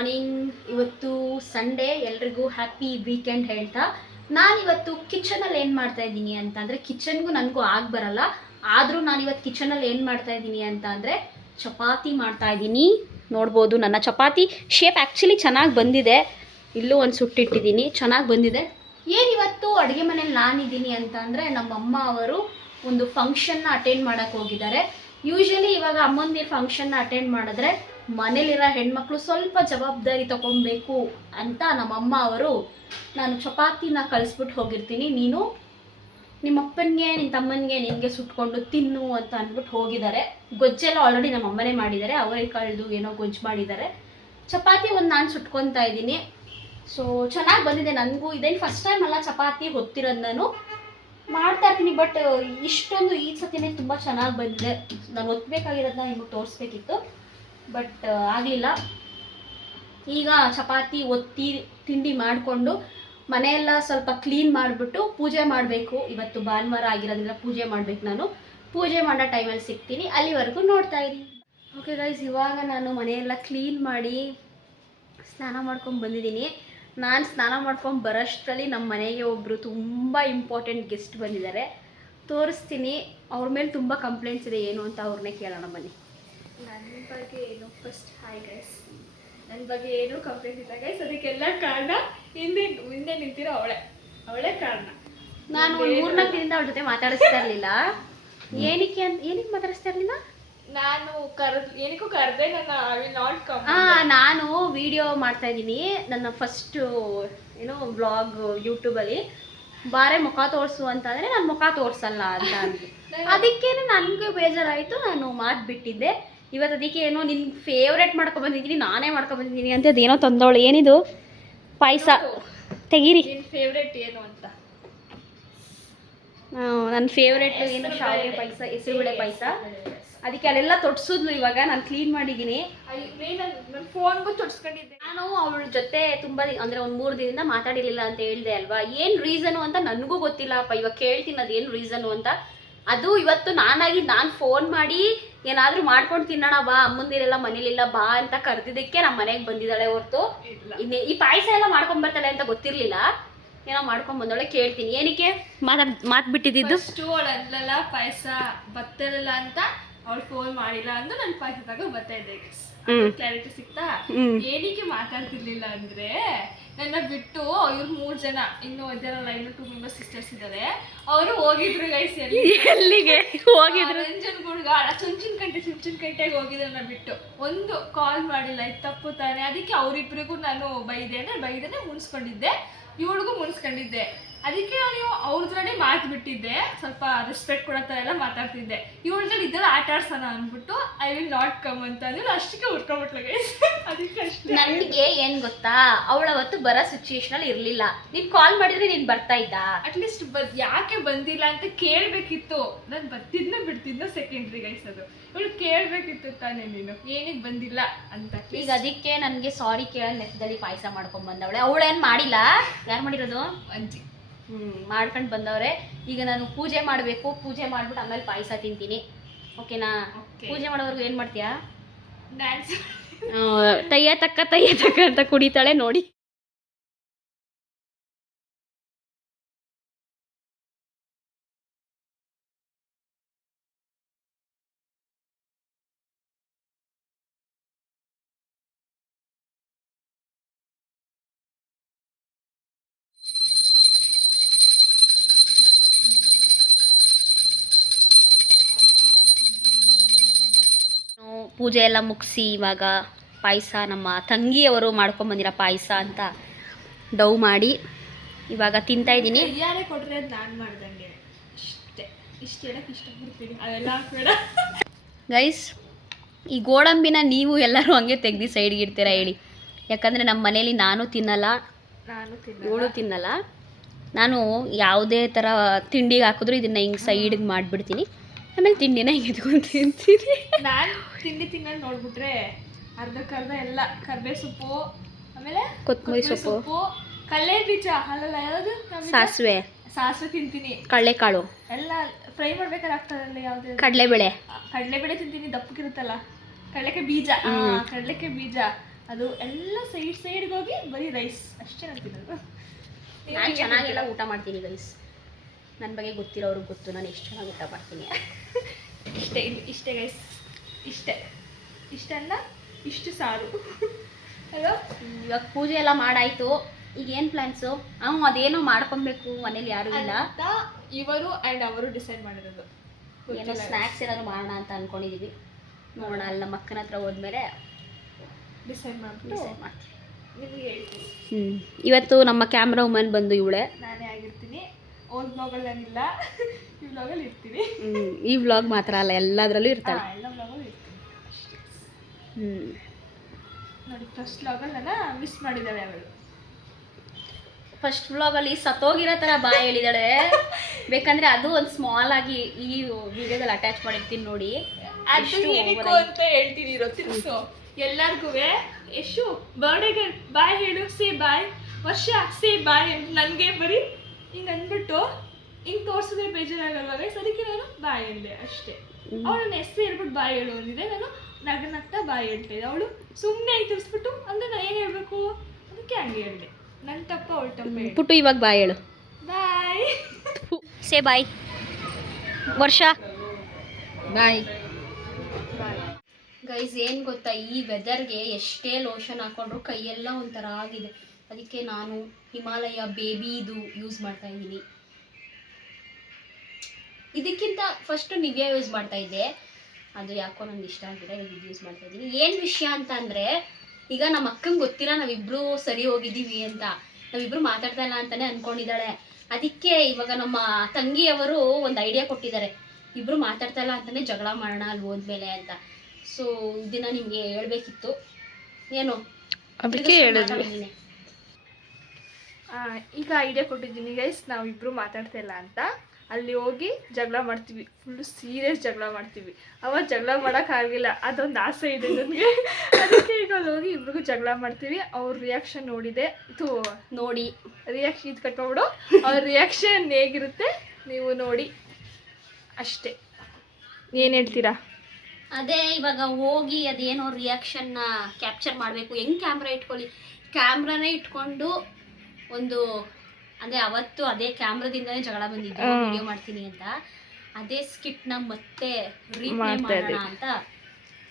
Morning. ಇವತ್ತು Sunday, ಎಲ್ರಿಗೂ happy weekend ಹೇಳ್ತಾ ನಾನಿವತ್ತು ಕಿಚನಲ್ಲಿ ಏನು ಮಾಡ್ತಾ ಇದ್ದೀನಿ ಅಂತ ಅಂದರೆ, ಕಿಚನ್ಗೂ ನನಗೂ ಬರಲ್ಲ, ಆದರೂ ನಾನಿವತ್ತು ಕಿಚನಲ್ಲಿ ಏನು ಮಾಡ್ತಾ ಇದ್ದೀನಿ ಅಂತ ಅಂದರೆ ಚಪಾತಿ ಮಾಡ್ತಾ ಇದ್ದೀನಿ. ನೋಡ್ಬೋದು ನನ್ನ ಚಪಾತಿ ಶೇಪ್ ಆ್ಯಕ್ಚುಲಿ ಚೆನ್ನಾಗಿ ಬಂದಿದೆ. ಇಲ್ಲೂ ಒಂದು ಸುಟ್ಟಿಟ್ಟಿದ್ದೀನಿ, ಚೆನ್ನಾಗಿ ಬಂದಿದೆ. ಏನಿವತ್ತು ಅಡುಗೆ ಮನೇಲಿ ನಾನಿದ್ದೀನಿ ಅಂತ ಅಂದರೆ, ನಮ್ಮಮ್ಮ ಅವರು ಒಂದು ಫಂಕ್ಷನ್ನ ಅಟೆಂಡ್ ಮಾಡೋಕ್ಕೆ ಹೋಗಿದ್ದಾರೆ. ಯೂಶ್ವಲಿ ಇವಾಗ ಅಮ್ಮಂದಿರ ಫಂಕ್ಷನ್ನ ಅಟೆಂಡ್ ಮಾಡಿದ್ರೆ ಮನೇಲಿರೋ ಹೆಣ್ಮಕ್ಳು ಸ್ವಲ್ಪ ಜವಾಬ್ದಾರಿ ತಗೊಬೇಕು ಅಂತ ನಮ್ಮಮ್ಮ ಅವರು ನಾನು ಚಪಾತಿನ ಕಳಿಸ್ಬಿಟ್ಟು ಹೋಗಿರ್ತೀನಿ, ನೀನು ನಿಮ್ಮಪ್ಪನಿಗೆ ನಿನ್ನ ತಮ್ಮನಿಗೆ ನಿನಗೆ ಸುಟ್ಕೊಂಡು ತಿನ್ನು ಅಂತ ಅಂದ್ಬಿಟ್ಟು ಹೋಗಿದ್ದಾರೆ. ಗೊಜ್ಜೆಲ್ಲ ಆಲ್ರೆಡಿ ನಮ್ಮ ಅಮ್ಮನೇ ಮಾಡಿದ್ದಾರೆ, ಅವರೇ ಕಳೆದು ಏನೋ ಗೊಜ್ಜು ಮಾಡಿದ್ದಾರೆ. ಚಪಾತಿ ಒಂದು ನಾನು ಸುಟ್ಕೊತಾ ಇದ್ದೀನಿ. ಸೊ ಚೆನ್ನಾಗಿ ಬಂದಿದೆ. ನನಗೂ ಇದೇನು ಫಸ್ಟ್ ಟೈಮ್ ಅಲ್ಲ ಚಪಾತಿ ಹೊತ್ತಿರೋದು, ನಾನು ಮಾಡ್ತಾ ಇರ್ತೀನಿ, ಬಟ್ ಇಷ್ಟೊಂದು ಈ ಸತಿನೇ ತುಂಬ ಚೆನ್ನಾಗಿ ಬಂದಿದೆ. ನಾನು ಒತ್ತಬೇಕಾಗಿರೋದನ್ನ ನಿಮಗೆ ತೋರಿಸ್ಬೇಕಿತ್ತು, ಬಟ್ ಆಗಲಿಲ್ಲ. ಈಗ ಚಪಾತಿ ಒತ್ತಿ ತಿಂಡಿ ಮಾಡಿಕೊಂಡು ಮನೆಯೆಲ್ಲ ಸ್ವಲ್ಪ ಕ್ಲೀನ್ ಮಾಡಿಬಿಟ್ಟು ಪೂಜೆ ಮಾಡಬೇಕು. ಇವತ್ತು ಭಾನುವಾರ ಆಗಿರೋದ್ರಿಂದ ಪೂಜೆ ಮಾಡಬೇಕು. ನಾನು ಪೂಜೆ ಮಾಡೋ ಟೈಮಲ್ಲಿ ಸಿಗ್ತೀನಿ, ಅಲ್ಲಿವರೆಗೂ ನೋಡ್ತಾ ಇರಿ. ಓಕೆ ಗೈಸ್, ಇವಾಗ ನಾನು ಮನೆಯೆಲ್ಲ ಕ್ಲೀನ್ ಮಾಡಿ ಸ್ನಾನ ಮಾಡ್ಕೊಂಡು ಬಂದಿದ್ದೀನಿ. ನಾನು ಸ್ನಾನ ಮಾಡ್ಕೊಂಡು ಬರೋಷ್ಟರಲ್ಲಿ ನಮ್ಮ ಮನೆಗೆ ಒಬ್ಬರು ತುಂಬ ಇಂಪಾರ್ಟೆಂಟ್ ಗೆಸ್ಟ್ ಬಂದಿದ್ದಾರೆ. ತೋರಿಸ್ತೀನಿ. ಅವ್ರ ಮೇಲೆ ತುಂಬ ಕಂಪ್ಲೇಂಟ್ಸ್ ಇದೆ, ಏನು ಅಂತ ಅವ್ರನ್ನೇ ಕೇಳೋಣ ಬನ್ನಿ. ನನ್ನ ಬಗ್ಗೆ ಏನು ಫಸ್ಟ್ ಹಾಯ್ ಗೈಸ್, ನನ್ನ ಬಗ್ಗೆ ಏನೂ ಕಂಪ್ಲೇಂಟ್ ಇಲ್ಲ ಗೈಸ್. ಅದಕ್ಕೆಲ್ಲ ಕಾರಣ ಹಿಂದೆ ನಿಂತಿರೋ ಅವಳೇ ಕಾರಣ. ನಾನು 3-4 ದಿನದಿಂದ ಅವಳ ಜೊತೆ ಮಾತಾಡಿಸ್ತಾ ಇರಲಿಲ್ಲ. ಏನಕ್ಕೆ ಮಾತಾಡಿಸ್ತಾ ಇರಲಿಲ್ಲ? ನಾನು ಏನಕ್ಕೂ ಕರೆದೆ, ನಾನು ಐ ವಿಲ್ ನಾಟ್ ಕಮ್. ನಾನು ವಿಡಿಯೋ ಮಾಡ್ತಾ ಇದ್ದೀನಿ, ನನ್ನ ಫಸ್ಟು ವ್ಲಾಗ್ ಯೂಟ್ಯೂಬಲ್ಲಿ. ಬಾರೆ ಮುಖ ತೋರಿಸು ಅಂತಂದರೆ ನಾನು ಮುಖ ತೋರಿಸಲ್ಲ ಅಂತ ಅಂದ್ವಿ. ಅದಕ್ಕೇನೆ ನನಗೆ ಬೇಜಾರಾಯಿತು, ನಾನು ಮಾತು ಬಿಟ್ಟಿದ್ದೆ. ಇವತ್ತು ಅದಕ್ಕೆ ಏನೋ ನಿನ್ನ ಫೇವ್ರೇಟ್ ಮಾಡ್ಕೊಬಂದಿದ್ದೀನಿ, ನಾನೇ ಮಾಡ್ಕೊಬಂದಿದ್ದೀನಿ ಅಂತ ಅದೇನೋ ತಂದವಳು. ಏನಿದು? ಪಾಯಸ ತೆಗೀರಿ. ನಿನ್ನ ಫೇವ್ರೇಟ್ ಏನು ಅಂತ? ನನ್ನ ಫೇವ್ರೇಟ್ ಏನು? ಶಾವಿಗೆ ಪಾಯಸ, ಹೆಸರುಬೇಳೆ ಪಾಯಸ. ಅದಕ್ಕೆ ಅಲ್ಲೆಲ್ಲ ತೊಡ್ಸಿದ್ಲು. ಇವಾಗ ನಾನು ಕ್ಲೀನ್ ಮಾಡಿದ್ದೀನಿ. ನನ್ನ ಫೋನ್ಗೂ ತೊಡ್ಸ್ಕೊಂಡಿದ್ದೆ. ನಾನು ಅವಳ ಜೊತೆ ತುಂಬ ಅಂದರೆ ಒಂದು 3 ದಿನದಿಂದ ಮಾತಾಡಿರಲಿಲ್ಲ ಅಂತ ಹೇಳಿದೆ ಅಲ್ವಾ. ಏನು ರೀಸನು ಅಂತ ನನಗೂ ಗೊತ್ತಿಲ್ಲಪ್ಪ. ಇವಾಗ ಕೇಳ್ತೀನಿ ಅದೇನು ರೀಸನು ಅಂತ. ಅದು ಇವತ್ತು ನಾನು ಫೋನ್ ಮಾಡಿ ಏನಾದರೂ ಮಾಡ್ಕೊಂಡು ತಿನ್ನೋಣ ಬಾ, ಅಮ್ಮಂದಿರೆಲ್ಲ ಮನೇಲಿಲ್ಲ ಬಾ ಅಂತ ಕರೆದಿದ್ದಕ್ಕೆ ನಮ್ಮ ಮನೆಗೆ ಬಂದಿದ್ದಾಳೆ ಹೊರತು ಈ ಪಾಯಸ ಎಲ್ಲ ಮಾಡ್ಕೊಂಬರ್ತಾಳೆ ಅಂತ ಗೊತ್ತಿರಲಿಲ್ಲ. ಏನೋ ಮಾಡ್ಕೊಂಡು ಬಂದವಳೆ. ಕೇಳ್ತೀನಿ ಏನಕ್ಕೆ ಮಾತು ಬಿಟ್ಟಿದ್ದು. ಅವಳು ಅಲ್ಲಲ್ಲ ಪಾಯಸ ಬತ್ತಲ್ಲ ಅಂತ ಅವಳು ಫೋನ್ ಮಾಡಿಲ್ಲ ಅಂದು ನನ್ನ ಪಾಯಸ ತಗೋ ಬರ್ತಾ ಇದ್ದೆ. ಕ್ಲಾರಿಟಿ ಸಿಗ್ತಾ? ಏನಕ್ಕೆ ಮಾತಾಡ್ತಿರ್ಲಿಲ್ಲ ಅಂದ್ರೆ, ನನ್ನ ಬಿಟ್ಟು ಇವ್ರು 3 ಜನ ಇನ್ನೂ ಇದ್ದಾರಲ್ಲ, ಇನ್ನೂ 2 ಮೆಂಬರ್ಸ್ ಸಿಸ್ಟರ್ಸ್ ಇದ್ದಾರೆ, ಅವರು ಹೋಗಿದ್ರು ಗೈಸ್. ಎಲ್ಲಿಗೆ ಹೋಗಿದ್ರು? ಚುಂಚನಕಂಟೆಗೆ ಹೋಗಿದ್ರು. ನನ್ನ ಬಿಟ್ಟು ಒಂದು ಕಾಲ್ ಮಾಡಿಲ್ಲ. ಇದು ತಪ್ಪು ತಾನೆ. ಅದಕ್ಕೆ ಅವರಿಬ್ಬರಿಗೂ ನಾನು ಬೈದೇನೆ ಮುನ್ಸ್ಕೊಂಡಿದ್ದೆ, ಇವಳಿಗೂ ಮುನ್ಸ್ಕೊಂಡಿದ್ದೆ. ಅದಕ್ಕೆ ನಾನು ಅವ್ರದ್ರೇ ಮಾತು ಬಿಟ್ಟಿದ್ದೆ, ಸ್ವಲ್ಪ ರೆಸ್ಪೆಕ್ಟ್ ಕೊಡೋ ಥರ ಎಲ್ಲ ಮಾತಾಡ್ತಿದ್ದೆ. ಇವಳ್ದಲ್ಲಿ ಇದೆಲ್ಲ ಆಟ ಆಡ್ಸೋಣ ಅಂದ್ಬಿಟ್ಟು ಐ ವಿಲ್ ನಾಟ್ ಕಮ್ ಅಂತ ಅಂದ್ರೆ ಅಷ್ಟಕ್ಕೆ ಉಟ್ಕೊಂಡ್ಬಿಟ್ಲು ಗೈಸ್. ಅದಕ್ಕೆ ಅಷ್ಟೇ. ನನಗೆ ಏನು ಗೊತ್ತಾ, ಅವಳ ಅವತ್ತು ಬರೋ ಸಿಚುಯೇಷನಲ್ಲಿ ಇರಲಿಲ್ಲ. ನೀನು ಕಾಲ್ ಮಾಡಿದ್ರೆ ನೀನು ಬರ್ತಾ ಇದ್ದ. ಅಟ್ಲೀಸ್ಟ್ ಯಾಕೆ ಬಂದಿಲ್ಲ ಅಂತ ಕೇಳಬೇಕಿತ್ತು. ನಾನು ಬಿಡ್ತಿದ್ನೋ ಸೆಕೆಂಡ್ರಿ ಗೈಸ್. ಅದು ಇವಳು ಕೇಳಬೇಕಿತ್ತು ತಾನೇ, ನೀನು ಏನಕ್ಕೆ ಬಂದಿಲ್ಲ ಅಂತ. ಈಗ ಅದಕ್ಕೆ ನನಗೆ ಸಾರಿ ಕೇಳೋ ನೆಪದಲ್ಲಿ ಪಾಯಸ ಮಾಡ್ಕೊಂಡು ಬಂದವಳೆ. ಅವಳೇನು ಮಾಡಿಲ್ಲ. ಯಾರು ಮಾಡಿರೋದು? ಅಂಜಿ ಮಾಡ್ಕೊಂಡು ಬಂದವ್ರೆ. ಈಗ ನಾನು ಪೂಜೆ ಮಾಡಬೇಕು. ಪೂಜೆ ಮಾಡಿಬಿಟ್ಟು ಆಮೇಲೆ ಪಾಯಸ ತಿಂತೀನಿ. ಓಕೆನಾ? ಪೂಜೆ ಮಾಡೋವರೆಗೂ ಏನು ಮಾಡ್ತೀಯಾ? ಡ್ಯಾನ್ಸ್. ತಯ್ಯ ತಕ್ಕ ಅಂತ ಕುಡಿತಾಳೆ ನೋಡಿ. ಪೂಜೆ ಎಲ್ಲ ಮುಗಿಸಿ ಇವಾಗ ಪಾಯಸ, ನಮ್ಮ ತಂಗಿಯವರು ಮಾಡ್ಕೊಂಬಂದಿರೋ ಪಾಯಸ ಅಂತ ಡವ್ ಮಾಡಿ ಇವಾಗ ತಿಂತಾ ಇದ್ದೀನಿ. ಯಾರೇ ಕೊಟ್ಟರೆ ಅದು ನಾನು ಮಾಡ್ದಂಗೆ ಅಷ್ಟೇ. ಇಷ್ಟು ಹೇಳಕ್ಕೆ ಇಷ್ಟಪಡ್ತೀನಿ, ಅದೆಲ್ಲ ಹಾಕ್ಬೇಡ ಗೈಸ್. ಈ ಗೋಡಂಬಿನ ನೀವು ಎಲ್ಲರೂ ಹಂಗೆ ತೆಗ್ದು ಸೈಡ್ಗೆ ಇಡ್ತೀರಾ ಹೇಳಿ? ಯಾಕಂದರೆ ನಮ್ಮ ಮನೇಲಿ ನಾನು ತಿನ್ನಲ್ಲ, ಇವಳು ತಿನ್ನಲ್ಲ. ನಾನು ಯಾವುದೇ ಥರ ತಿಂಡಿಗೆ ಹಾಕಿದ್ರು ಇದನ್ನು ಹಿಂಗೆ ಸೈಡಿಗೆ ಮಾಡಿಬಿಡ್ತೀನಿ, ಆಮೇಲೆ ತಿಂಡಿನ ಹಿಂಗೆ ಎತ್ಕೊಂಡು ತಿಂತೀನಿ. ನಾನು ತಿಂಡಿ ತಿನ್ನೋದು ನೋಡ್ಬಿಟ್ರೆ ಅರ್ಧಕ್ಕರ್ಧ ಎಲ್ಲ ಕರ್ಬೇವು ಸೊಪ್ಪು, ಆಮೇಲೆ ಕೊತ್ತಂಬರಿ ಸೊಪ್ಪು, ಕಡಲೆ ಬೀಜ, ಅಲ್ಲಲ್ಲ ಯಾವುದು, ಸಾಸಿವೆ ತಿಂತೀನಿ, ಕಡಲೆಕಾಳು ಎಲ್ಲ ಫ್ರೈ ಮಾಡ್ಬೇಕಾದ್ರೆ ಆಗ್ತದಲ್ಲ. ಯಾವ್ದು? ಕಡಲೆಬೇಳೆ ತಿಂತೀನಿ, ದಪ್ಪಕ್ಕಿರುತ್ತಲ್ಲ ಕಡಲೆಕಾಯಿ ಬೀಜ. ಅದು ಎಲ್ಲ ಸೈಡ್ಗೆ ಹೋಗಿ ಬರೀ ರೈಸ್ ಅಷ್ಟೇ ನಾನು ತಿನ್ನೋದು. ನಾನು ಚೆನ್ನಾಗೆಲ್ಲ ಊಟ ಮಾಡ್ತೀನಿ ಗೈಸ್, ನನ್ನ ಬಗ್ಗೆ ಗೊತ್ತಿರೋರಿಗೆ ಗೊತ್ತು ನಾನು ಎಷ್ಟು ಚೆನ್ನಾಗಿ ಊಟ ಮಾಡ್ತೀನಿ. ಇಷ್ಟೇ ಗೈಸ್, ಇಷ್ಟೇ ಅನ್ನ ಇಷ್ಟು ಸಾರು. ಹಲೋ, ಇವಾಗ ಪೂಜೆ ಎಲ್ಲ ಮಾಡಾಯ್ತು, ಈಗ ಏನು ಪ್ಲ್ಯಾನ್ಸು? ಅದೇನೋ ಮಾಡ್ಕೊಬೇಕು, ಮನೇಲಿ ಯಾರೂ ಇಲ್ಲ ಅಂತ ಇವರು ಆ್ಯಂಡ್ ಅವರು ಡಿಸೈಡ್ ಮಾಡಿರೋದು. ಏನೋ ಸ್ನ್ಯಾಕ್ಸ್ ಏನಾದ್ರು ಮಾಡೋಣ ಅಂತ ಅಂದ್ಕೊಂಡಿದ್ದೀವಿ. ನೋಡೋಣ, ಅಲ್ಲಿ ನಮ್ಮ ಅಕ್ಕನ ಹತ್ರ ಹೋದ್ಮೇಲೆ ಡಿಸೈಡ್ ಮಾಡ್ಬಿಟ್ಟು ಮಾಡ್ತೀವಿ, ನಿಮಗೆ ಹೇಳ್ತೀನಿ. ಇವತ್ತು ನಮ್ಮ ಕ್ಯಾಮ್ರಾ ವುಮನ್ ಬಂದು ಇವಳೆ, ನಾನೇ ಆಗಿರ್ತೀನಿ. ಓದ್ ಬ್ಲಾಗಲ್ಲಿ ಏನಿಲ್ಲ, ಈ ಬ್ಲಾಗಲ್ಲಿ ಇರ್ತೀನಿ. ಈ ವ್ಲಾಗ್ ಮಾತ್ರ ಅಲ್ಲ, ಎಲ್ಲದರಲ್ಲೂ ಇರ್ತಾಳೆ. ಎಲ್ಲ ಬ್ಲಾಗಲ್ಲಿ ಇರ್ತೀನಿ ಅಷ್ಟೇ. ನೋಡಿ, ಫಸ್ಟ್ ಬ್ಲಾಗಲ್ಲಿ ನಾನು ಮಿಸ್ ಮಾಡಿದ್ದಾಳೆ ಅವಳು. ಫಸ್ಟ್ ವ್ಲಾಗಲ್ಲಿ ಸತ್ತೋಗಿರೋ ಥರ ಬಾಯ್ ಹೇಳಿದಾಳೆ. ಬೇಕಂದ್ರೆ ಅದು ಒಂದು ಸ್ಮಾಲ್ ಆಗಿ ಈ ವಿಡಿಯೋದಲ್ಲಿ ಅಟ್ಯಾಚ್ ಮಾಡಿರ್ತೀನಿ ನೋಡಿ. ಅದು ಏನಕ್ಕೂ ಅಂತ ಹೇಳ್ತೀನಿ ಇರೋ ತಿನ್ಸು ಎಲ್ಲರಿಗೂ. ಎಷ್ಟು ಬರ್ಡೇಗೆ ಬಾಯ್ ಹೇಳು, ಸೇ ಬಾಯ್. ವರ್ಷ ಸೇ ಬಾಯ್ ಅಂತ ನನಗೆ ಬರೀ ಹಿಂಗೆ ಅಂದ್ಬಿಟ್ಟು ಹಿಂಗೆ ತೋರಿಸಿದ್ರೆ ಬೇಜಾರಾಗಲ್ವಾಗ, ಅದಕ್ಕೆ ನಾನು ಬಾಯ್ ಹೇಳಿದೆ ಅಷ್ಟೇ. ಅವಳು ನನ್ನ ಹೆಸರು ಹೇಳ್ಬಿಟ್ಟು ಬಾಯ್ ಹೇಳು ಅಂದಿದೆ, ನಾನು ನಗ್ತಾ ಬಾಯ್ ಹೇಳ್ತಾ ಇದ್ದೆ. ಅವಳು ಸುಮ್ಮನೆ ಹಿಂಗೆ ತಿರ್ಸ್ಬಿಟ್ಟು ಅಂದರೆ ನಾನು ಏನು ಹೇಳಬೇಕು ಅದಕ್ಕೆ ಹಂಗೆ ಹೇಳಿದೆ. ನನ್ನ ತಪ್ಪ ಅವಳು ತಪ್ಪ. ಪುಟ್ಟು ಇವಾಗ ಬಾಯ್ ಹೇಳು. ಬಾಯ್, ಸೇ ಬಾಯ್. ವರ್ಷ ಬಾಯ್. ಗೈಸ್, ಏನು ಗೊತ್ತಾ, ಈ ವೆದರ್ಗೆ ಎಷ್ಟೇ ಲೋಷನ್ ಹಾಕೊಂಡ್ರು ಕೈಯೆಲ್ಲ ಒಂಥರ ಆಗಿದೆ. ಅದಕ್ಕೆ ನಾನು ಹಿಮಾಲಯ ಬೇಬಿದು ಯೂಸ್ ಮಾಡ್ತಾ ಇದ್ದೀನಿ. ಇದಕ್ಕಿಂತ ಫಸ್ಟ್ ನಿವ್ಯಾ ಯೂಸ್ ಮಾಡ್ತಾ ಇದ್ದೆ, ಅದು ಯಾಕೋ ನನಗೆ ಇಷ್ಟ ಆಗಿದೆ, ಇದು ಯೂಸ್ ಮಾಡ್ತಾ ಇದ್ದೀನಿ. ಏನು ವಿಷಯ ಅಂತ ಅಂದರೆ, ಈಗ ನಮ್ಮ ಅಕ್ಕಂಗೆ ಗೊತ್ತಿಲ್ಲ ನಾವಿಬ್ಬರು ಸರಿ ಹೋಗಿದ್ದೀವಿ ಅಂತ, ನಾವಿಬ್ಬರು ಮಾತಾಡ್ತಾ ಇಲ್ಲ ಅಂತಲೇ ಅಂದ್ಕೊಂಡಿದ್ದಾಳೆ. ಅದಕ್ಕೆ ಇವಾಗ ನಮ್ಮ ತಂಗಿಯವರು ಒಂದು ಐಡಿಯಾ ಕೊಟ್ಟಿದ್ದಾರೆ, ಇಬ್ಬರು ಮಾತಾಡ್ತಾ ಇಲ್ಲ ಅಂತಲೇ ಜಗಳ ಮಾಡೋಣ ಅಲ್ಲಿ ಹೋದ್ಮೇಲೆ ಅಂತ. ಸೊ ಇದನ್ನ ನಿಮಗೆ ಹೇಳ್ಬೇಕಿತ್ತು, ಏನು ಅದಕ್ಕೆ ಹೇಳಿದ್ವಿ. ಈಗ ಐಡಿಯಾ ಕೊಟ್ಟಿದ್ದೀನಿ ಗೈಸ್, ನಾವಿಬ್ಬರು ಮಾತಾಡ್ತಾ ಇಲ್ಲ ಅಂತ. ಅಲ್ಲಿ ಹೋಗಿ ಜಗಳ ಮಾಡ್ತೀವಿ, ಫುಲ್ಲು ಸೀರಿಯಸ್ ಜಗಳ ಮಾಡ್ತೀವಿ. ಅವಾಗ ಜಗಳ ಮಾಡೋಕ್ಕಾಗಿಲ್ಲ, ಅದೊಂದು ಆಸೆ ಇದೆ ನನಗೆ. ಅದಕ್ಕೆ ಈಗ ಅಲ್ಲಿ ಹೋಗಿ ಇಬ್ರಿಗೂ ಜಗಳ ಮಾಡ್ತೀವಿ. ಅವ್ರ ರಿಯಾಕ್ಷನ್ ನೋಡಿ ರಿಯಾಕ್ಷನ್ ಇದು ಕಟ್ಕೊಬಿಡು, ಅವ್ರ ರಿಯಾಕ್ಷನ್ ಹೇಗಿರುತ್ತೆ ನೀವು ನೋಡಿ ಅಷ್ಟೇ. ಏನು ಹೇಳ್ತೀರಾ? ಅದೇ ಇವಾಗ ಹೋಗಿ ಅದೇನೋ ರಿಯಾಕ್ಷನ್ನ ಕ್ಯಾಪ್ಚರ್ ಮಾಡಬೇಕು. ಹೆಂಗೆ ಕ್ಯಾಮ್ರಾ ಇಟ್ಕೊಳ್ಳಿ, ಕ್ಯಾಮ್ರಾನೇ ಇಟ್ಕೊಂಡು ಒಂದು ಅಂದರೆ ಅವತ್ತು ಅದೇ ಕ್ಯಾಮ್ರಾದಿಂದನೇ ಜಗಳ ಬಂದಿದ್ದು ವಿಡಿಯೋ ಮಾಡ್ತೀನಿ ಅಂತ, ಅದೇ ಸ್ಕಿಟ್ನ ಮತ್ತೆ ರೀಪ್ಲೇ ಮಾಡೋಣ ಅಂತ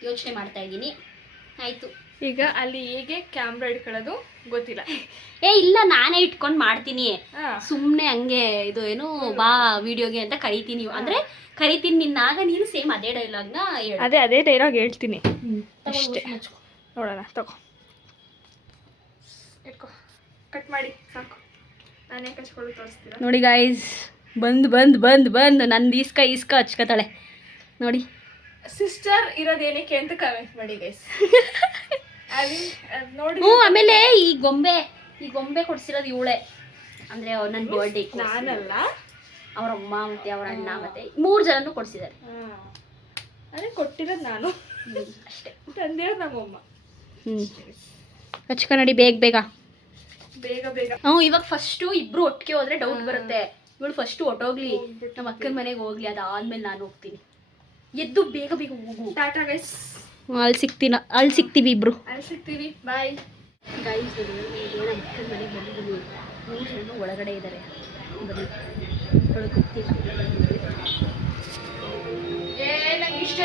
ಯೋಚನೆ ಮಾಡ್ತಾ ಇದ್ದೀನಿ. ಆಯಿತು, ಈಗ ಅಲ್ಲಿ ಹೇಗೆ ಕ್ಯಾಮ್ರಾ ಇಟ್ಕೊಳ್ಳೋದು ಗೊತ್ತಿಲ್ಲ. ಇಲ್ಲ, ನಾನೇ ಇಟ್ಕೊಂಡು ಮಾಡ್ತೀನಿ ಸುಮ್ಮನೆ ಹಂಗೆ. ಇದು ಏನು ಬಾ ವಿಡಿಯೋಗೆ ಅಂತ ಕರಿತೀನಿ, ಅಂದರೆ ಕರಿತೀನಿ ನಿನ್ನಾಗ, ನೀನು ಸೇಮ್ ಅದೇ ಡೈಲಾಗ್ನ ಹೇಳು. ಅದೇ ಡೈಲಾಗ್ ಹೇಳ್ತೀನಿ ಅಷ್ಟೇ. ನೋಡೋಣ, ತಗೋ ಇಟ್ಕೋ, ಕಟ್ ಮಾಡಿ ಸಾಕು. ನಾನೇ ಕಚ್ಕೊಳ್ಳಿ ತೋರಿಸ್ತೀರಾ ನೋಡಿ ಗಾಯ್ಸ್, ಬಂದು ನಂದು ಇಸ್ಕ ಹಚ್ಕೊತಾಳೆ ನೋಡಿ. ಸಿಸ್ಟರ್ ಇರೋದೇನಕ್ಕೆ ಅಂತ ಕಮೆಂಟ್ ಮಾಡಿ ಗೈಸ್. ನೋಡಿ. ಆಮೇಲೆ ಈ ಗೊಂಬೆ ಕೊಡ್ಸಿರೋದು ಇವಳೆ, ಅಂದರೆ ನನ್ನ ಬರ್ಡೇ. ನಾನಲ್ಲ, ಅವ್ರ ಅಮ್ಮ ಮತ್ತೆ ಅವ್ರ ಅಣ್ಣ ಮತ್ತೆ 3 ಜನನು ಕೊಡ್ಸಿದ್ದಾರೆ. ಅದೇ ಕೊಟ್ಟಿರೋದು ನಾನು ಅಷ್ಟೇ, ತಂದಿರೋದು ನಮ್ಮಮ್ಮ. ಹಚ್ಕ ನೋಡಿ ಬೇಗ. ಇವಾಗ ಫಸ್ಟು ಇಬ್ರು ಒಟ್ಟಿಗೆ ಹೋದ್ರೆ ಡೌಟ್ ಬರುತ್ತೆ. ಇವಳು ಫಸ್ಟು ಹೊಟ್ಟೋಗ್ಲಿ, ನಮ್ಮ ಅಕ್ಕನ ಮನೆಗೆ ಹೋಗ್ಲಿ, ಅದಾದ್ಮೇಲೆ ನಾನು ಹೋಗ್ತೀನಿ. ಎದ್ದು ಬೇಗ ಹೋಗು. ಟಾಟಾ ಗೈಸ್, ಅಲ್ಲಿ ಸಿಗ್ತೀವಿ ಇಬ್ರು. Bye guys. ನಮ್ಮ ಅಕ್ಕನ ಮನೆಗೆ ಬಂದಿದ್ದೀವಿ, 3 ಜನ ಒಳಗಡೆ ಇದ್ದಾರೆ. ಬನ್ನಿ, ನಂಗೆ ಇಷ್ಟ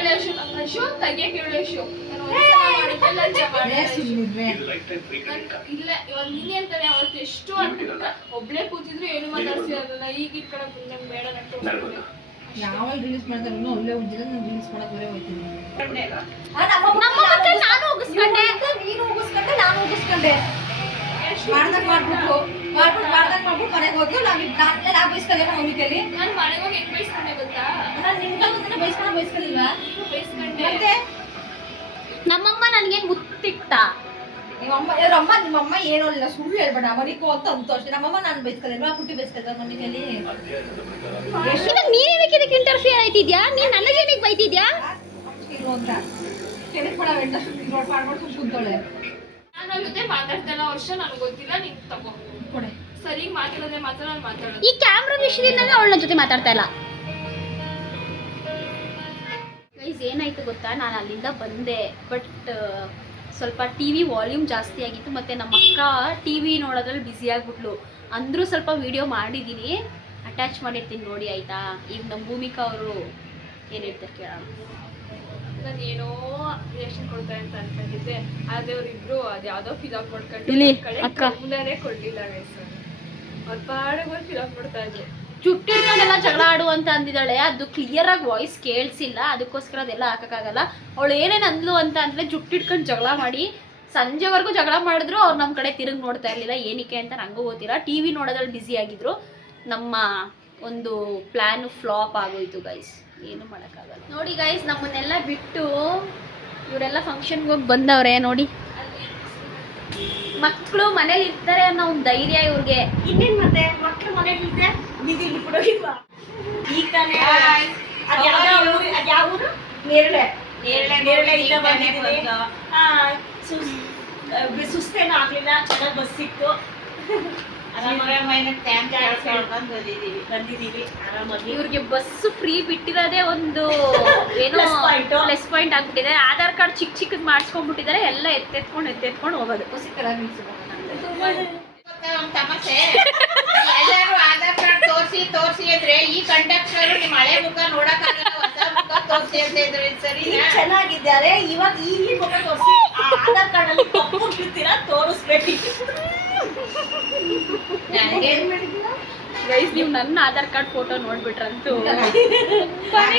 ತೆಗಿಯಕ್ಕೆ ಇಲ್ಲ. ಇವಾಗ ನಿನ್ನೆ ಅಂತಾನೆ ಅವತ್ತು ಎಷ್ಟು ಒಬ್ಳೆ ಕೂತಿದ್ರು ಏನು ಮಾತಾಡ್ಸಿರಲ್ಲ. ಈಗ ಇಟ್ಕೊಳಕ್ ನಂಗೆ ಬೇಡ, ಯಾವ ರಿಲೀಸ್ ಮಾಡ್ತಾರೆ ಇನ್ನೂ ಒಳ್ಳೆ ಉಜ್ಜಿಲ್ಲ. ನಾನು ರಿಲೀಸ್ ಮಾಡಕ್ ಬರೇ ಹೋಗ್ತೀನಿ. ನಾನು ಹೋಗಿಸ್ಕೊಂಡೆ, ನೀನು ಹೋಗಿಸ್ಕೊಂಡೆ, ನಾನು ಹೋಗಿಸ್ಕೊಂಡೆ. ಮಾಡ್ದಂಗ್ ಮಾಡ್ಬಿಟ್ಟು ಮನೆಗೆ ಹೋಗಿ ನಾವು ಬೈಸ್ಕೊಂಡೆ ಮಮ್ಮಿ ಕೈಲಿ. ನಾನು ಮನೆಗೆ ಹೋಗಿ ಹೆಂಗ್ ಬೈಸ್ಕೊಂಡೆ ಗೊತ್ತಾ? ನಾನು ನಿಮ್ ಕಲ್ಲು ಬೈಸ್ಕೊಂಡಿಲ್ವಾ? ಬೈಸ್ಕೊಂಡೆ. ನಮ್ಮಮ್ಮ ನನಗೆ ಮುತ್ತಿಟ್ಟ. ನಿಮ್ಮಮ್ಮ ಏನೂ ಇಲ್ಲ, ಸುಳ್ಳು ಹೇಳ್ಬೇಡ. ಮನಿಕೋ ಅಂತ ಅಷ್ಟೇ. ನಮ್ಮಮ್ಮ ನಾನು ಬೈಸ್ಕೊಂಡಿಲ್ವಾ? ಪುಟ್ಟಿ ಬೈಸ್ಕೊಂಡ ಮಮ್ಮಿ ಕೈಲಿ. ನೀನೇನಕ್ಕೆ ಇದಕ್ಕೆ ಇಂಟರ್ಫಿಯರ್ ಆಯ್ತಿದ್ಯಾ? ನೀನ್ ನನಗೇನಿಗೆ ಬೈತಿದ್ಯಾ? ಇರು ಅಂತ ಕೆಳಗೆ ಕೊಡ ವೆಂಟ ರೋಡ್ ಮಾಡ್ಬಿಟ್ಟು ಕುಂತೋಳೆ. ನಾನು ಅವ್ರ ಜೊತೆ ಮಾತಾಡ್ತಾಯಿಲ್ಲ ವರ್ಷ, ನನಗೆ ಗೊತ್ತಿಲ್ಲ. ನೀನು ತಗೋ ಕೊಡೆ. ಸರಿ ಮಾತಾಡೋದೇ ನಾನು ಮಾತಾಡೋದು. ಈ ಕ್ಯಾಮ್ರಾ ವಿಷಯದಿಂದನೇ ಅವಳ ಜೊತೆ ಮಾತಾಡ್ತಾ ಇಲ್ಲ. ಗೈಸ್, ಏನಾಯ್ತು ಗೊತ್ತಾ, ನಾನು ಅಲ್ಲಿಂದ ಬಂದೆ, ಬಟ್ ಸ್ವಲ್ಪ ಟಿ ವಿ ವಾಲ್ಯೂಮ್ ಜಾಸ್ತಿ ಆಗಿತ್ತು, ಮತ್ತು ನಮ್ಮ ಅಕ್ಕ ಟಿ ವಿ ನೋಡೋದ್ರಲ್ಲಿ ಬ್ಯುಸಿ ಆಗಿಬಿಟ್ಲು. ಅಂದರೂ ಸ್ವಲ್ಪ ವೀಡಿಯೋ ಮಾಡಿದ್ದೀನಿ, ಅಟ್ಯಾಚ್ ಮಾಡಿರ್ತೀನಿ ನೋಡಿ ಆಯಿತಾ. ಈಗ ನಮ್ಮ ಭೂಮಿಕಾ ಅವರು ಏನು ಹೇಳ್ತಾರೆ ಕೇಳೋಣ. ನಾನು ಏನೋ ರಿಯಾಕ್ಷನ್ ಕೊಡ್ತಾರೆ ಅಂತ ಅನ್ಕೊಂಡಿದ್ದೆ, ಆದರೆ ಅವರಿಬ್ರು ಅದು ಯಾವುದೋ ಫಿಲಪ್ ಇಲ್ಲಿ ಮಾಡ್ಕೊಂಡು ಅಕ್ಕ ಮುಂದಾನೆ ಕೊಡಲಿಲ್ಲ ಗೈಸ್. ಅವ್ರ ಪಾಡಿಗೆ ಒಂದು ಫಿಲಪ್ ಮಾಡ್ತಾ ಇದ್ರು. ಜುಟ್ಟಿಡ್ಕೊಂಡೆಲ್ಲ ಜಗಳ ಆಡು ಅಂತ ಅಂದಿದ್ದಾಳೆ, ಅದು ಕ್ಲಿಯರಾಗಿ ವಾಯ್ಸ್ ಕೇಳಿಸಿಲ್ಲ, ಅದಕ್ಕೋಸ್ಕರ ಅದೆಲ್ಲ ಹಾಕೋಕ್ಕಾಗಲ್ಲ. ಅವಳು ಏನೇನು ಅಂದ್ಲು ಅಂತ ಅಂದರೆ ಜುಟ್ಟಿಡ್ಕೊಂಡು ಜಗಳ ಮಾಡಿ ಸಂಜೆವರೆಗೂ ಜಗಳ ಮಾಡಿದ್ರು ಅವ್ರು ನಮ್ಮ ಕಡೆ ತಿರುಗಿ ನೋಡ್ತಾ ಇರಲಿಲ್ಲ. ಏನಕ್ಕೆ ಅಂತ ನನಗೂ ಗೊತ್ತಿಲ್ಲ. ಟಿ ವಿ ನೋಡೋದ್ರಲ್ಲಿ ಬ್ಯುಸಿ ಆಗಿದ್ರು. ನಮ್ಮ ಒಂದು ಪ್ಲ್ಯಾನು ಫ್ಲಾಪ್ ಆಗೋಯ್ತು ಗೈಸ್, ಏನು ಮಾಡೋಕ್ಕಾಗಲ್ಲ. ನೋಡಿ ಗೈಸ್, ನಮ್ಮನ್ನೆಲ್ಲ ಬಿಟ್ಟು ಇವರೆಲ್ಲ ಫಂಕ್ಷನ್ಗೆ ಹೋಗಿ ಬಂದವ್ರೆ ನೋಡಿ. ಮಕ್ಕಳು ಮನೇಲಿ ಇರ್ತಾರೆ ಅನ್ನೋ ಒಂದು ಧೈರ್ಯ ಇವ್ರಿಗೆ. ಇನ್ನೇನ್ ಮತ್ತೆ ಮಕ್ಳು ಮನೇಲಿ ಇದ್ದೆ ಬೀದಿ ಬಿಡೋಗಿಲ್ವಾ? ಈಗ ತಾನೇ ಅದ್ಯಾವ್ದು ನೇರಳೆ ಇಂದ ಬಂದಿದ್ದೀನಿ. ಸುಸ್ತೇನೂ ಆಗ್ಲಿಲ್ಲ, ಚೆನ್ನಾಗಿ ಬಸ್ ಸಿಕ್ತು, ಬಂದಿದ್ದೀವಿ ಆರಾಮಾಗಿ. ಇವ್ರಿಗೆ ಬಸ್ ಫ್ರೀ ಬಿಟ್ಟಿರೋದೇ ಒಂದು ಏನೋ ಪ್ಲಸ್ ಪಾಯಿಂಟ್ ಆಗ್ಬಿಟ್ಟಿದೆ. ಆಧಾರ್ ಕಾರ್ಡ್ ಚಿಕ್ಕ ಚಿಕ್ಕದ್ ಮಾಡಿಸ್ಕೊಂಡ್ಬಿಟ್ಟಿದ್ದಾರೆ, ಎಲ್ಲ ಎತ್ತೆತ್ಕೊಂಡು ಹೋಗೋದು. ಸಮಸ್ಯೆ ಎಲ್ಲರೂ ಆಧಾರ್ ಕಾರ್ಡ್ ತೋರಿಸಿ ಅಂದ್ರೆ ಈ ಕಂಡಕ್ಟರ್ ನಿಮ್ಮ ಹಳೆ ಮುಖ ನೋಡಕ್ಕಾಗಲ್ಲ, ಹೊಸ ಮುಖ ತೋರಿಸಿ ಅಂತ ಇದ್ರೆ ಸರಿ ಚೆನ್ನಾಗಿದ್ದಾರೆ. ಇವಾಗ ಈ ಮುಖ ತೋರಿಸಿ ಆಧಾರ್ ಕಾರ್ಡ್ ಅಲ್ಲಿ ಕಪ್ಪು ಬಿಡ್ತೀರಾ ತೋರಿಸ್ಬೇಕಿತ್ತು. ಗೈಸ್, ನೀವು ನನ್ನ ಆಧಾರ್ ಕಾರ್ಡ್ ಫೋಟೋ ನೋಡ್ಬಿಟ್ರಂತೂ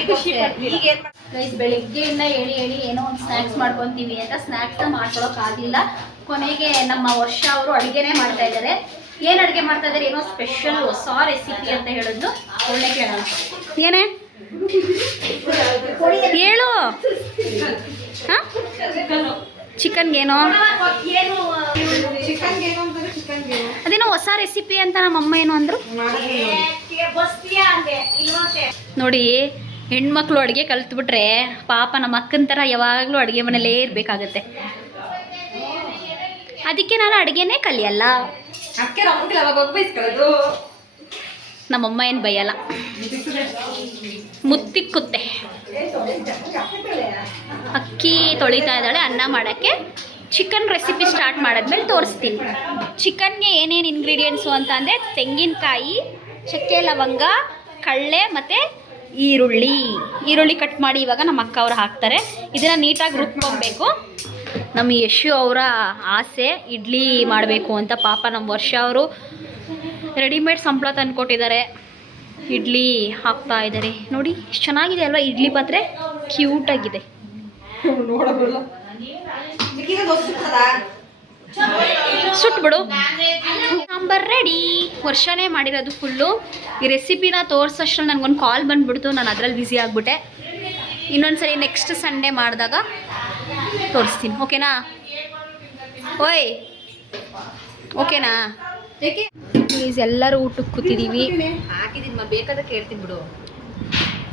ಖುಷಿ ಪಡ್ತೀರಾ. ಗೈಸ್, ಬೆಳಿಗ್ಗೆಯಿಂದ ಹೇಳಿ ಏನೋ ಒಂದು ಸ್ನ್ಯಾಕ್ಸ್ ಮಾಡ್ಕೊತೀವಿ ಅಂತ ಸ್ನ್ಯಾಕ್ಸ್ನ ಮಾಡ್ಕೊಳಕ್ಕಾಗಲಿಲ್ಲ. ಕೊನೆಗೆ ನಮ್ಮ ವರ್ಷ ಅವರು ಅಡುಗೆನೇ ಮಾಡ್ತಾ ಇದ್ದಾರೆ. ಏನು ಅಡುಗೆ ಮಾಡ್ತಾ ಇದ್ದಾರೆ, ಏನೋ ಸ್ಪೆಷಲ್ ಹೊಸ ರೆಸಿಪಿ ಅಂತ ಹೇಳಿದ್ರು. ಒಳ್ಳೆ ಕೇಳೋಣ. ಏನೇ ಹೇಳು. ಹಾಂ, ಚಿಕನ್ಗೇನೋ ಅದೇನೋ ಹೊಸ ರೆಸಿಪಿ ಅಂತ ನಮ್ಮಮ್ಮ ಏನು ಅಂದರು ನೋಡಿ. ಹೆಣ್ಮಕ್ಳು ಅಡುಗೆ ಕಲ್ತ್ಬಿಟ್ರೆ ಪಾಪ ನಮ್ಮ ಅಕ್ಕನ ಥರ ಯಾವಾಗಲೂ ಅಡುಗೆ ಮನೇಲೇ ಇರಬೇಕಾಗತ್ತೆ. ಅದಕ್ಕೆ ನಾನು ಅಡುಗೆನೇ ಕಲಿಯಲ್ಲ. ನಮ್ಮಮ್ಮ ಏನು ಬೈಯಲ್ಲ, ಮುತ್ತಿಕ್ಕುತ್ತೆ. ಅಕ್ಕಿ ತೊಳಿತಾ ಇದ್ದಾಳೆ ಅನ್ನ ಮಾಡೋಕ್ಕೆ. ಚಿಕನ್ ರೆಸಿಪಿ ಸ್ಟಾರ್ಟ್ ಮಾಡಿದ್ಮೇಲೆ ತೋರಿಸ್ತೀನಿ. ಚಿಕನ್ಗೆ ಏನೇನು ಇಂಗ್ರೀಡಿಯೆಂಟ್ಸು ಅಂತ ಅಂದರೆ ತೆಂಗಿನಕಾಯಿ, ಚಕ್ಕೆ ಲವಂಗ, ಕಡಲೆ ಮತ್ತು ಈರುಳ್ಳಿ ಕಟ್ ಮಾಡಿ ಇವಾಗ ನಮ್ಮ ಅಕ್ಕ ಅವರು ಹಾಕ್ತಾರೆ. ಇದನ್ನು ನೀಟಾಗಿ ರುಬ್ಕೊಬೇಕು. ನಮ್ಮ ಯಶು ಅವರ ಆಸೆ ಇಡ್ಲಿ ಮಾಡಬೇಕು ಅಂತ. ಪಾಪ ನಮ್ಮ ವರ್ಷ ಅವರು ರೆಡಿಮೇಡ್ ಸಂಬಳ ತಂದುಕೊಟ್ಟಿದ್ದಾರೆ, ಇಡ್ಲಿ ಹಾಕ್ತಾ ಇದ್ದಾರೆ. ನೋಡಿ ಎಷ್ಟು ಚೆನ್ನಾಗಿದೆ ಅಲ್ವಾ ಇಡ್ಲಿ ಪಾತ್ರೆ, ಕ್ಯೂಟಾಗಿದೆ. ಸುಟ್ಬಿಡು. ಸಾಂಬಾರ್ ರೆಡಿ. ವರ್ಷನೇ ಮಾಡಿರೋದು ಫುಲ್ಲು. ಈ ರೆಸಿಪಿನ ತೋರಿಸೋಷ್ಟ್ರಲ್ಲಿ ನನಗೊಂದು ಕಾಲ್ ಬಂದುಬಿಡ್ತು, ನಾನು ಅದರಲ್ಲಿ ಬ್ಯುಸಿ ಆಗಿಬಿಟ್ಟೆ. ಇನ್ನೊಂದ್ಸರಿ ನೆಕ್ಸ್ಟ್ ಸಂಡೇ ಮಾಡಿದಾಗ ತೋರಿಸ್ತೀನಿ, ಓಕೆನಾ? ಓಯ್ ಓಕೆನಾ? ಪ್ಲೀಸ್ ಎಲ್ಲರೂ ಊಟಕ್ಕೆ ಕೂತಿದ್ದೀವಿ. ಹಾಕಿದ್ದೀನಿ ಬೇಕಾದ ಕೇಳ್ತೀನಿ ಬಿಡು.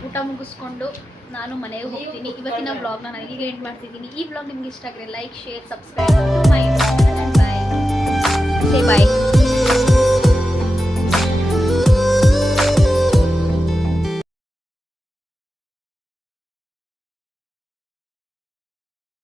ಊಟ ಮುಗಿಸ್ಕೊಂಡು ನಾನು ಮನೆಗೆ ಹೋಗ್ತೀನಿ. ಇವತ್ತಿನ ವ್ಲಾಗ್ನ ನಾನು ಇಲ್ಲಿಗೆ ಎಂಡ್ ಮಾಡ್ತಿದ್ದೀನಿ. ಈ ವ್ಲಾಗ್ ನಿಮ್ಗೆ ಇಷ್ಟ ಆಗಿದ್ರೆ ಲೈಕ್, ಶೇರ್, ಸಬ್ಸ್ಕ್ರೈಬ್.